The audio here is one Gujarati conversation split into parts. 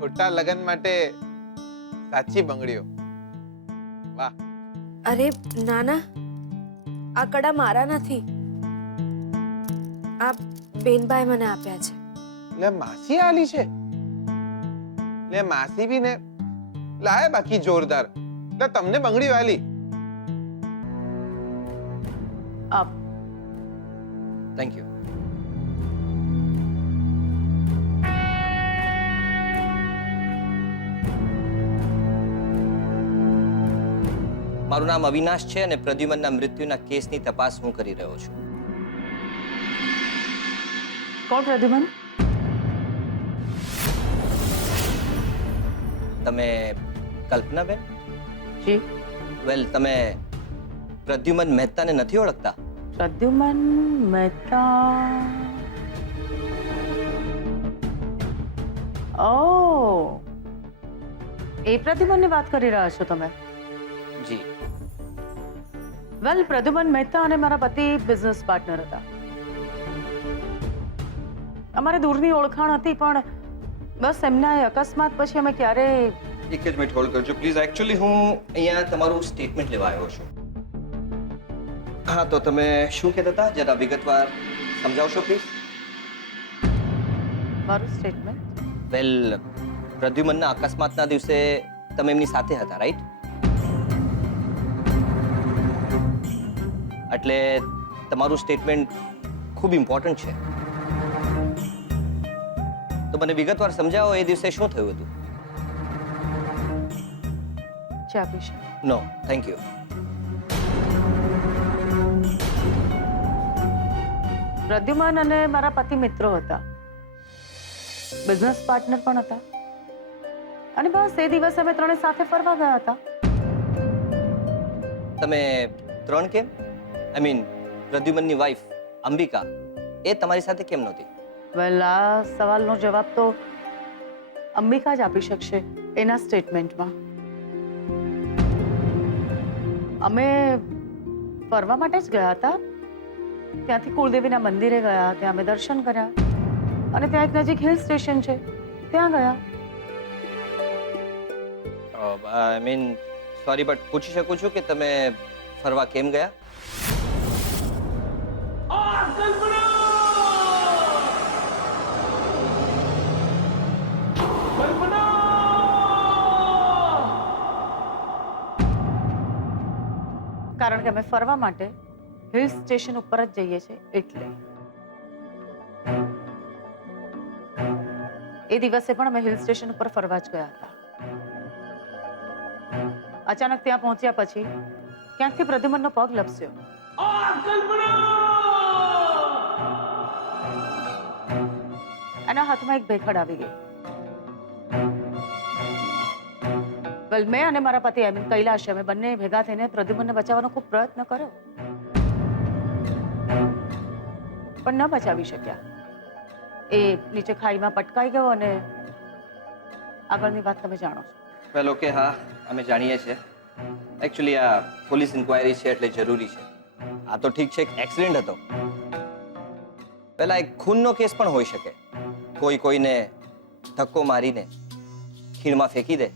ખોટા લગન માટે સાચી બંગડીઓ. વાહ. અરે નાના, આ કડા મારા નથી, આ બેનબાઈ મને આપ્યા છે. લે માસી આલી છે? લે માસી બી ને લાય બાકી જોરદાર. લે તમને બંગડી વાલી. આપ. Thank you. મારું નામ અવિનાશ છે અને પ્રદ્યુમનના મૃત્યુના કેસની તપાસ હું કરી રહ્યો છું. કોણ પ્રદ્યુમન? તમે કલ્પનાબેન? જી. વેલ, તમે પ્રદ્યુમન મહેતાને નથી ઓળખતા? પ્રદ્યુમન મહેતા. ઓ, એ પ્રદ્યુમનની વાત કરી રહ્યા છો તમે? જી. વેલ, પ્રદ્યુમન મહેતા અને મારા પતિ બિઝનેસ પાર્ટનર હતા. અમારે દૂરની ઓળખાણ હતી, પણ બસ એમના એ અકસ્માત પછી અમે ક્યારેય... એક જ મિનિટ હોલ્ડ કરજો પ્લીઝ. એકચ્યુઅલી હું અહીંયા તમારું સ્ટેટમેન્ટ લેવા આવ્યો છું. હા, તો તમે શું કહેતા હતા? જરા વિગતવાર સમજાવશો પ્લીઝ. મારું સ્ટેટમેન્ટ? વેલ, પ્રદ્યુમનના અકસ્માતના દિવસે તમે એમની સાથે હતા, રાઈટ? એટલે તમારું સ્ટેટમેન્ટ ખૂબ ઇમ્પોર્ટન્ટ છે. તો મને વિગતવાર સમજાવો, એ દિવસે શું થયું હતું? ચા પીશે? નો, થેન્ક યુ. પ્રદ્યુમન અને મારા પતિ મિત્રો હતા, બિઝનેસ પાર્ટનર પણ હતા, અને બસ એ દિવસે અમે ત્રણે સાથે ફરવા ગયા હતા. તમે ત્રણ કેમ? આઈ મીન પ્રદ્યુમનની વાઈફ અંબિકા એ તમારી સાથે કેમ નહોતી? વેલ, આ સવાલનો જવાબ તો અંબિકા જ આપી શકશે એના સ્ટેટમેન્ટમાં. અમે ફરવા માટે જ ગયા હતા. ત્યાંથી કુળદેવીના મંદિરે ગયા, ત્યાં અમે દર્શન કર્યા, અને ત્યાં એક નજીક હિલ સ્ટેશન છે, ત્યાં ગયા. આઈ મીન સોરી, બટ પૂછી શકું છું કે તમે ફરવા કેમ ગયા? કારણ કે અમે ફરવા માટે હિલ સ્ટેશન ઉપર જ જઈએ છીએ એટલે. એ દિવસે પણ અમે હિલ સ્ટેશન ઉપર ફરવા જ ગયા હતા. અચાનક ત્યાં પહોંચ્યા પછી ક્યાંકથી પ્રદ્યુમનનો પગ લપસ્યો. એના હાથમાં એક ભેખડ આવી ગઈ. વેલ, મેં અને મારા પતિ આઈ મીન કૈલાશ, અમે બંને ભેગા થઈને પ્રદ્યુમનને બચાવવાનો ખૂબ પ્રયત્ન કર્યો, પણ ન બચાવી શક્યા. એ નીચે ખાઈમાં પટકાઈ ગયો અને આગળની વાત તમે જાણો છો. વેલ, ઓકે, હા, અમે જાણીએ છીએ. એકચ્યુઅલી આ પોલીસ ઇન્ક્વાયરી છે એટલે જરૂરી છે. આ તો ઠીક છે, એક એક્સિડન્ટ હતો. પહેલા એક ખૂનનો કેસ પણ હોઈ શકે. કોઈ કોઈને ધક્કો મારીને ખીણમાં ફેંકી દે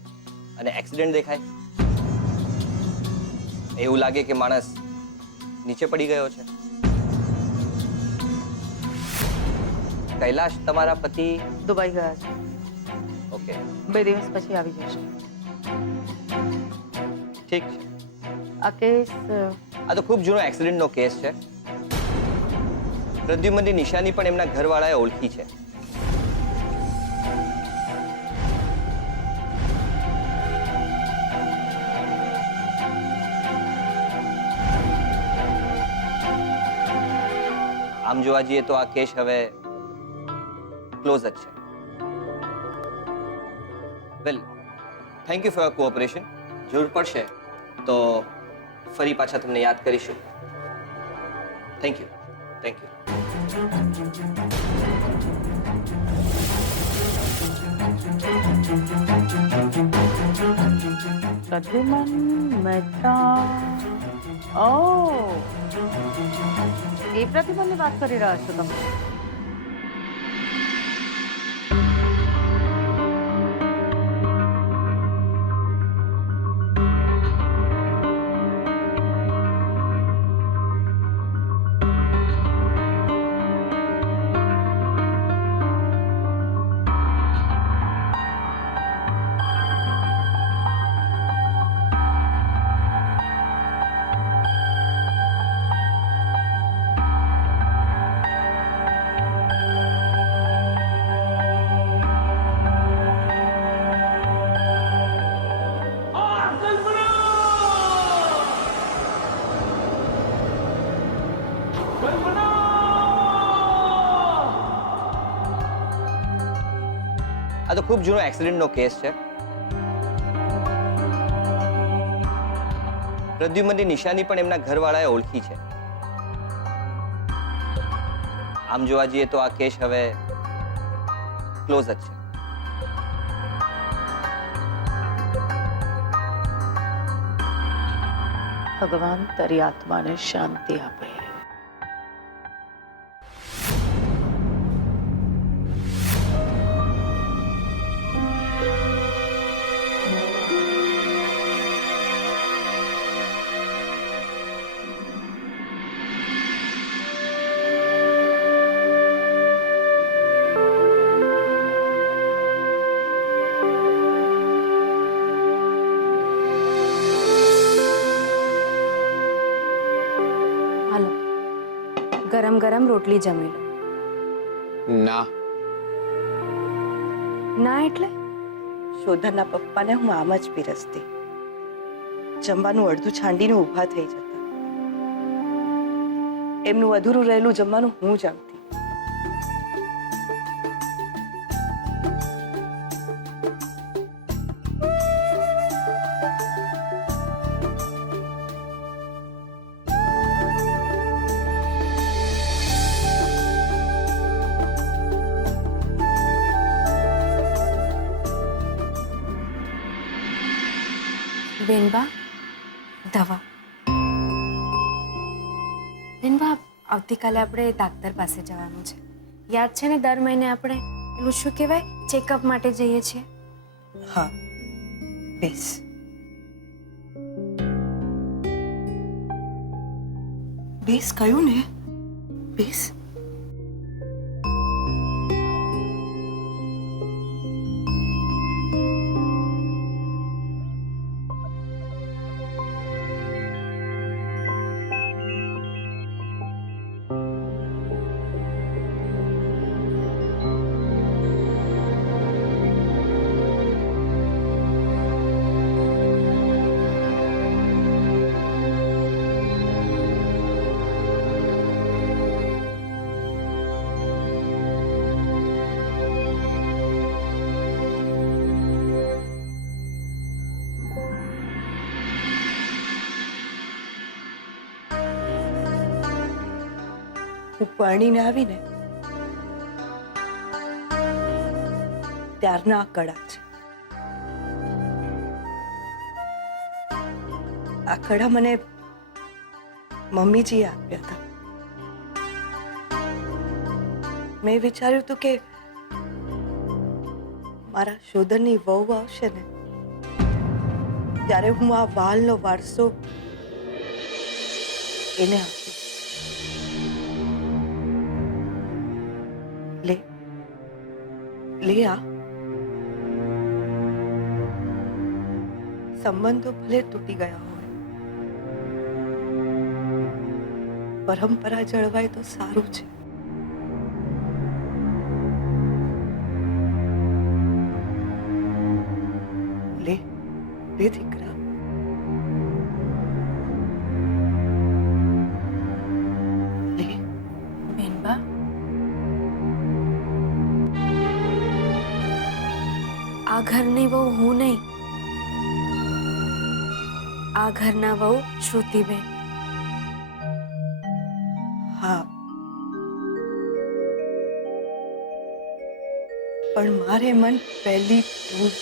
અને એક્સિડન્ટ દેખાય. એવું લાગે કે માણસ નીચે પડી ગયો છે. કૈલાશ, તમારા પતિ દુબઈ ગયા છે. ઓકે, 2 દિવસ પછી આવી જશે. ઠીક છે. આ કેસ આ તો ખૂબ જૂનો એક્સિડન્ટનો કેસ છે. પ્રદ્યુમનની નિશાની પણ એમના ઘરવાળાએ ઓળખી છે. આમ જોવા જઈએ તો આ કેસ હવે ક્લોઝ જ છે. Well, thank you for your cooperation. જરૂર પડશે તો ફરી પાછા તમને યાદ કરીશું. Thank you. Thank you. Pradyuman Mehta. Oh, એ પ્રદ્યુમનની વાત કરી રહ્યા છો તમે? આ તો ખૂબ જૂનો એક્સિડન્ટનો કેસ છે. પ્રદ્યુમનની નિશાની પણ એમના ઘરવાળાએ ઓળખી છે. આમ જોવા જઈએ તો આ કેસ હવે ક્લોઝ જ છે. ભગવાન તારી આત્માને શાંતિ આપે. હાલો, ગરમ ગરમ રોટલી જમી લો. ના, ના એટલે? શોધાના પપ્પાને હું આમ જ પીરસતી. જમવાનું અડધું છાંડીને ઊભા થઈ જતા. એમનું અધૂરું રહેલું જમવાનું હું જમતી. બેનબા, દવા. બેનબા, આવતીકાલે આપણે ડાક્ટર પાસે જવાનું છે. યાદ છે ને, દર મહિને આપણે પેલું શું કહેવાય, ચેકઅપ માટે જઈએ છીએ. હા, બેસ. બેસ કયું ને? બેસ. હું પરણીને આવીને ત્યારના આ કડા છે. આ કડા મને મમ્મીજીએ આપ્યા હતા. મેં વિચાર્યું હતું કે મારા શોધનની વહુ આવશે ને ત્યારે હું આ વાલનો વારસો એને આપીશ. લે લે આ સંબંધો ભલે તૂટી ગયા હોય, પરંપરા જળવાય તો સારું છે. લે લે દીકરા. લે. બેનબા, આ ઘરની વહુ હું નહીં, આ ઘરના વહુ શ્રુતિબેન. હા, પણ મારે મન પહેલી તું.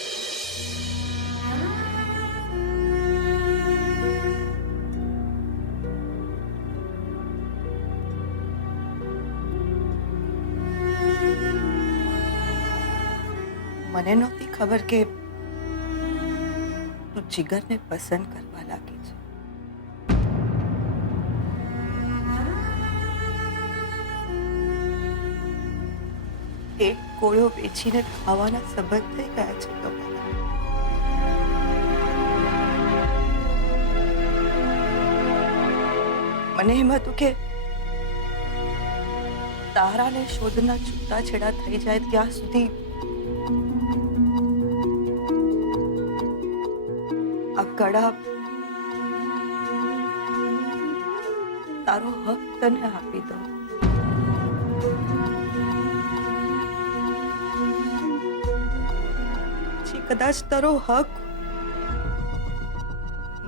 મને નહોતી ખબર કે તું જીગરને પસંદ કરવા લાગી છે. એક કોળો વેચીને ખાવાના સંબંધ થઈ ગયા છે તમારા. મને એમ હતું કે તારા ને શોધના છૂટાછેડા થઈ જાય ત્યાં સુધી આ કડા તારો હક તને આપી દઉં. પછી કદાચ તારો હક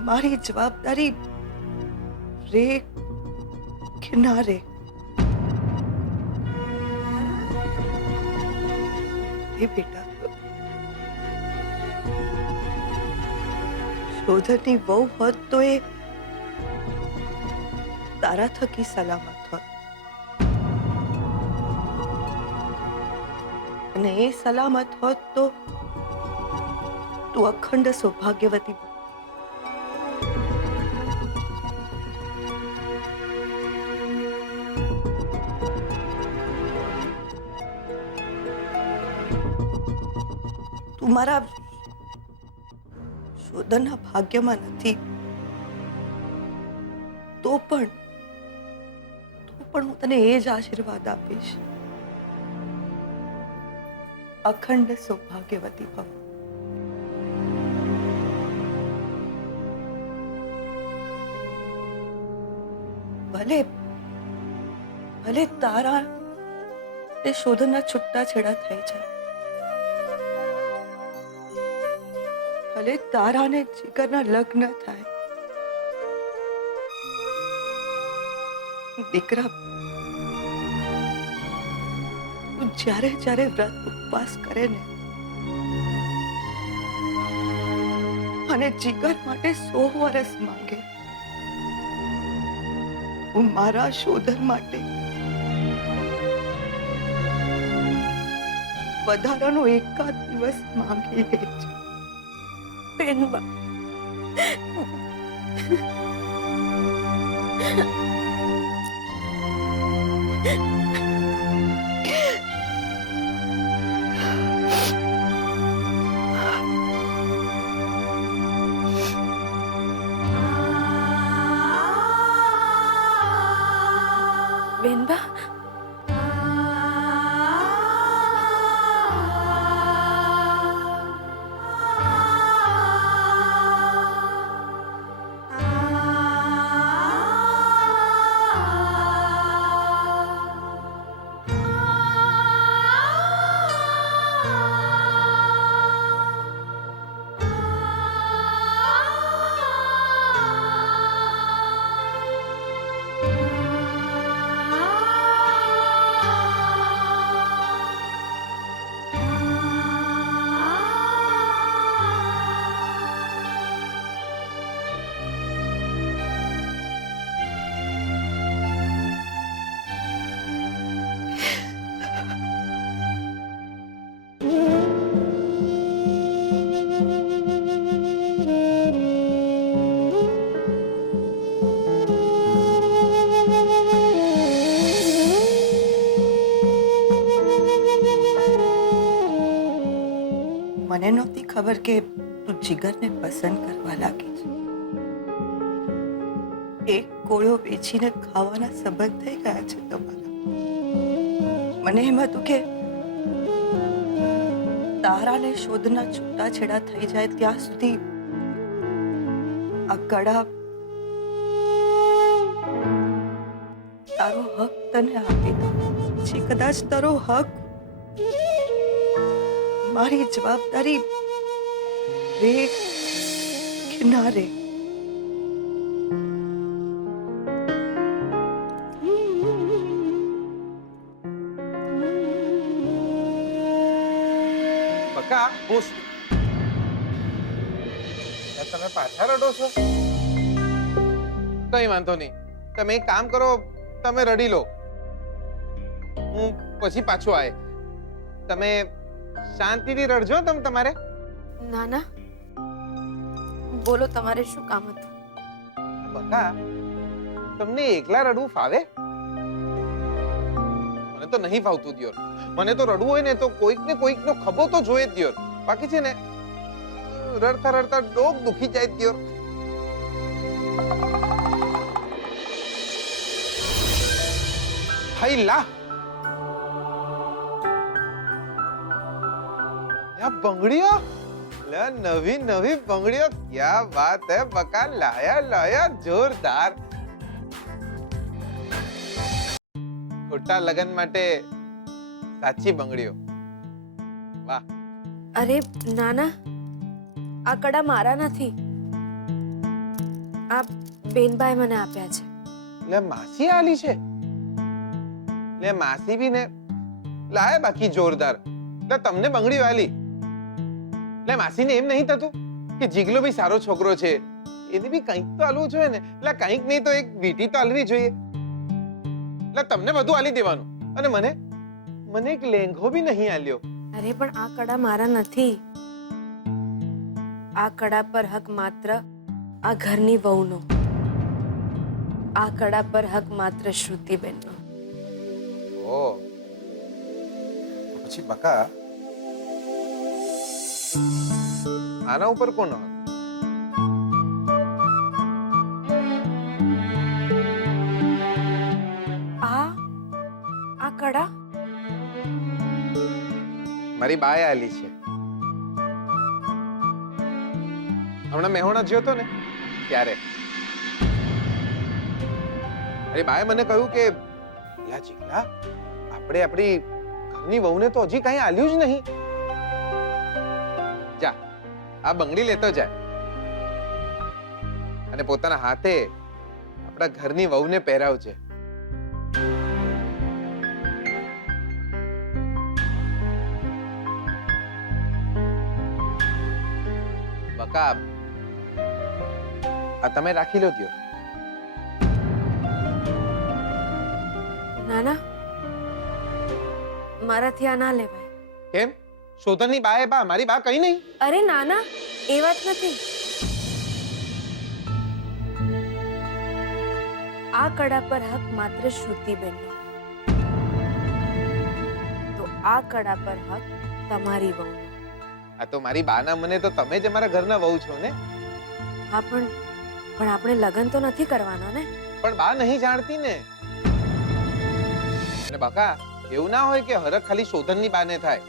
મારી જવાબદારી રે કે ના રે. એ બેટા, શોધરની વહુ હોત તો એ તારા થકી સલામત હોત, અને એ સલામત હોત તો તું અખંડ સૌભાગ્યવતી. તું મારા શોધનના ભાગ્યમાં નથી, તો પણ હું તને એ જ આશીર્વાદ આપીશ, અખંડ સૌભાગ્યવતી ભવ. ભલે ભલે તારા તે શોધનના છૂટા છેડા થઈ જાય, ભલે તારા ને જીગરના લગ્ન થાય, દીકરા તું જ્યારે જ્યારે વ્રત ઉપવાસ કરે ને અને જીગર માટે 100 વર્ષ માંગે, હું મારા શોધન માટે વધારાનો એકાદ દિવસ માંગી લે છે. બેનબા, બેનબા, મને નહોતી ખબર કે તું જીગરને પસંદ કરવા લાગી છે. એક કોળો વેચીને ખાવાના સંબંધ થઈ ગયા છે તમારા. મને એમ હતું કે તારાને શોધના છૂટાછેડા થઈ જાય ત્યાં સુધી આ કડા તારો હક તને આપી દઉં, પછી કદાચ તારો હક મારી જવાબદારી રે કે ના રે. બકા ખુશ. તમે પાછા રડો છો? કઈ વાંધો નહીં, તમે એક કામ કરો, તમે રડી લો, હું પછી પાછો આય. તમે શાંતિથી રડજો. તમે તમારે ના ના, બોલો, તમારે શું કામ હતું? બકા, તમને એકલા રડવું ફાવે? મને તો નહીં ફાવતું દિયોર. મને તો રડવું હોય ને તો કોઈક ને કોઈક નો ખભો તો જોઈએ જ દિયોર. બાકી છે ને રડતા રડતા ડોક દુખી જાય દિયોર. હાઈ લા, બંગડીઓ લે, નવી નવી બંગડીઓ. ક્યા બાત હે બકા, લાયા લાયા જોરદાર. ખોટા લગન માટે સાચી બંગડીઓ. વાહ, અરે નાના, આ કડા મારા નથી, આ બેનબાઈ મને આપ્યા છે. લે માસી આલી છે? લે માસી બી ને લાય બાકી જોરદાર. લે તમને બંગડી વાલી. લે માસીને એમ નહીં થતું કે જીગલો બી સારો છોકરો છે, એને બી કંઈક તો આલવું જોઈએ ને. લે કંઈક નહીં તો એક વીટી તો આલવી જોઈએ. લે તમને બધું આલી દેવાનું અને મને એક લેંઘો બી નહીં આલ્યો. અરે પણ આ કડા મારા નથી. આ કડા પર હક માત્ર આ ઘરની વહુનો. આ કડા પર હક માત્ર શ્રુતિબેનનો. ઓ પછી બકા આના ઉપર કોનો હક? આ કડા મારી બાએ આલી છે. હમણાં મેહોણા જ્યો તો ને ત્યારે અરે બાએ મને કહ્યું કે લા જીગલા, આપણે આપણી ઘરની વહુને તો હજી કઈ આલ્યું જ નહીં. જા આ બંગડી લેતો જાય અને પોતાના હાથે આપણા ઘરની વહુને પહેરાવજે. બકા આ તમે રાખી લો દ્યો. નાના, મારાથી આ ના લેવાય. કેમ? શોધનની બાએ બા, મારી બા કઈ નહીં. અરે નાના, એ વાત નથી. આ કડા પર હક માત્ર શ્રુતિબેનનો, તો આ કડા પર હક તમારી વહુનો. આ તો મારી બાના મને તો તમે જ અમારા ઘરના વહુ છો ને. હા પણ આપણે લગ્ન તો નથી કરવાના ને. પણ બા નહીં જાણતી ને. અને બકા એવું ના હોય કે હરખ ખાલી શોધનની બાને થાય.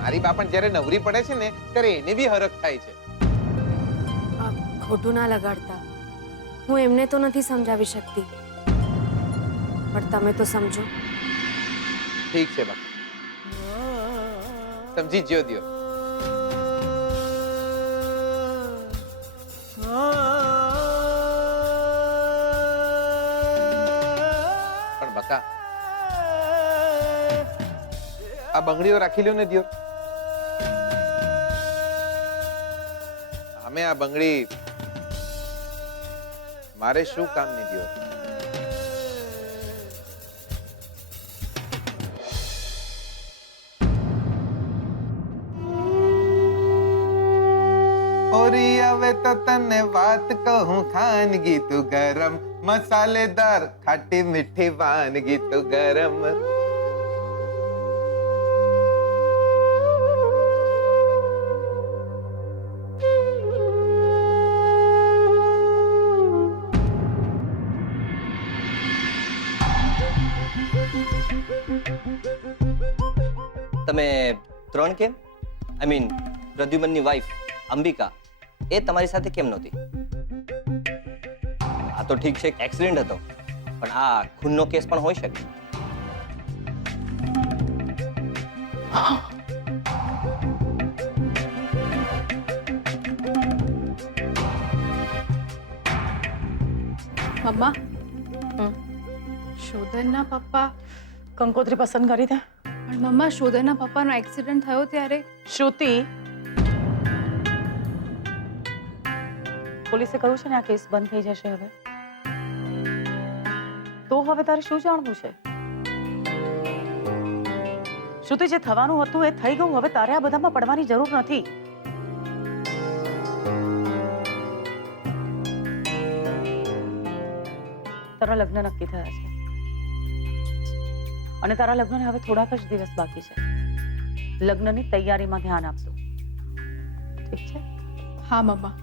મારી બા પણ જ્યારે નવરી પડે છે ને ત્યારે એને બી હરખ થાય છે. આ ખોટું ના લગાડતા. હું એમને તો નથી સમજાવી શકતી, પણ તમે તો સમજો. ઠીક છે બા, સમજી જ્યો દ્યો. પણ બકા આ બંગડીઓ રાખી લ્યો ને દ્યો. અમે આ બંગડી મારે શું કામ ની દ્યો? ઓરી હવે તો તને વાત કહું ખાનગી તું ગરમ, મસાલેદાર ખાટી મીઠી વાનગી તું ગરમ. તમે ત્રણ કેમ? આઈ મીન પ્રદ્યુમનની વાઈફ અંબિકા એ તમારી સાથે કેમ નહોતી? આ તો ઠીક છે, એક્સિડન્ટ હતો, પણ આ ખૂનનો કેસ પણ હોઈ શકે. મમ્મા, શોધનના પપ્પા. કંકોત્રી પસંદ કરી દે. પણ મમ્મા, શોધનના પપ્પાનો એક્સિડન્ટ થયો ત્યારે શ્રુતિ, પોલીસે કહ્યું છે ને આ કેસ બંધ થઈ જશે હવે. તો હવે તારે શું જાણવું છે? શ્રુતિ, જે થવાનું હતું એ થઈ ગયું. હવે તારે આ બધામાં પડવાની જરૂર નથી. તારા લગ્ન નક્કી થયા છે અને તારા લગ્નને હવે થોડાક જ દિવસ બાકી છે. લગ્નની તૈયારીમાં ધ્યાન આપજો, ઠીક છે? હા મમ્મા.